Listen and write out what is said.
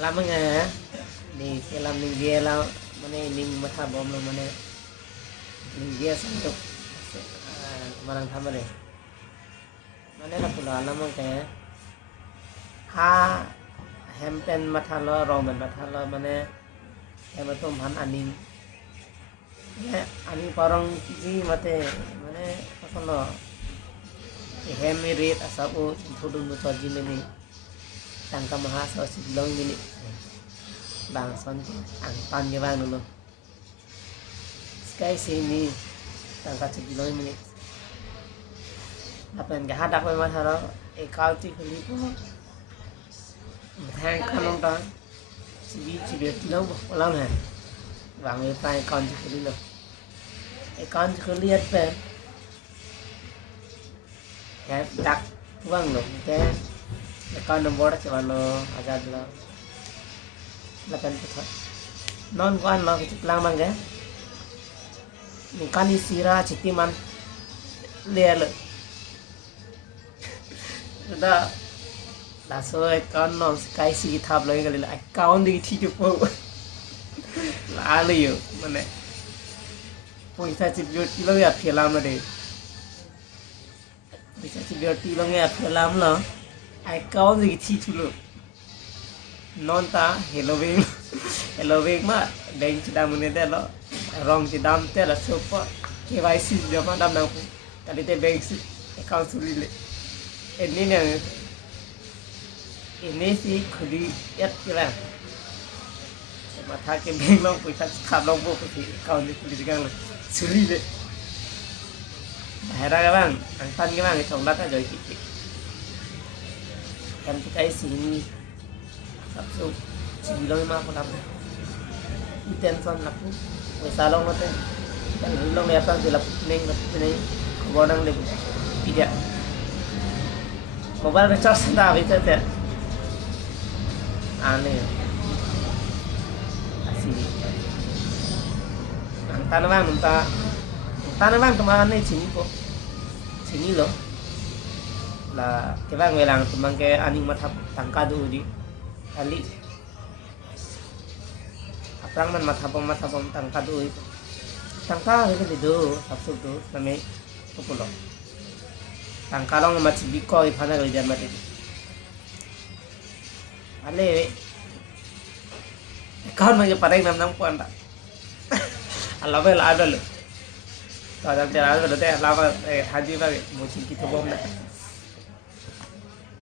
Lama nga di film ning dia lah mana ning mata bom lo mana ning dia santuk marang thamar deh mana lah pula lama kayak ha hempen mata lo roman mata lo mana hematom han aning ya aning parang ji mate mana pasal lo hemirit asabu thudun mutaji meni tangka mahasa siblong mini bang son ang tan ke bang dulu sky sini tangka siblong mini apa yang hadak pe matharo ekauti khuli ko thang khanong ta sibi tilo lam hai bang e pai kon khuli lo e kon khuli at pe ya dak bang lo ke con đồng bộ đó cho nó agak lo lapan putar non ko an lo kecik lang bang ya kan isira citiman lele da laso kan non sky si thap lo ngali account di thi po la le yo mane poisa chi beauty lo ya philam lo de poisa chi beauty lo ya philam lo ai kau gì thi chu lo non ta hello veng ma deng chi dam ne de lo rong chi dam te la sopa KYC jo ma dam na pu kali te bank si account su le ini ne ini si khudi yat kira ma tha ke bank long paisa khap long bo ki account ni khudi gang lo suri le hera ka bang ang tan ke bang chong la ta joi ki kan kita sini sabtu sibilong ma ko lapu tension lapu salong mate kan bilong ya ta dilap ning bonang le tidak mobile recharge ta bisa te ane asli tanah bang kemana sini kok sini loh lah kita ngelang teman ke aning matap tangka du di kali aprang man matapom tangka du tangka itu do sabsu do name populo tangka long machi biko i phana gal jan mate ale kaun ma je pareng nam ko anda Allah be la adal to jam jara do te la ba haji ba mo chi ki to bom na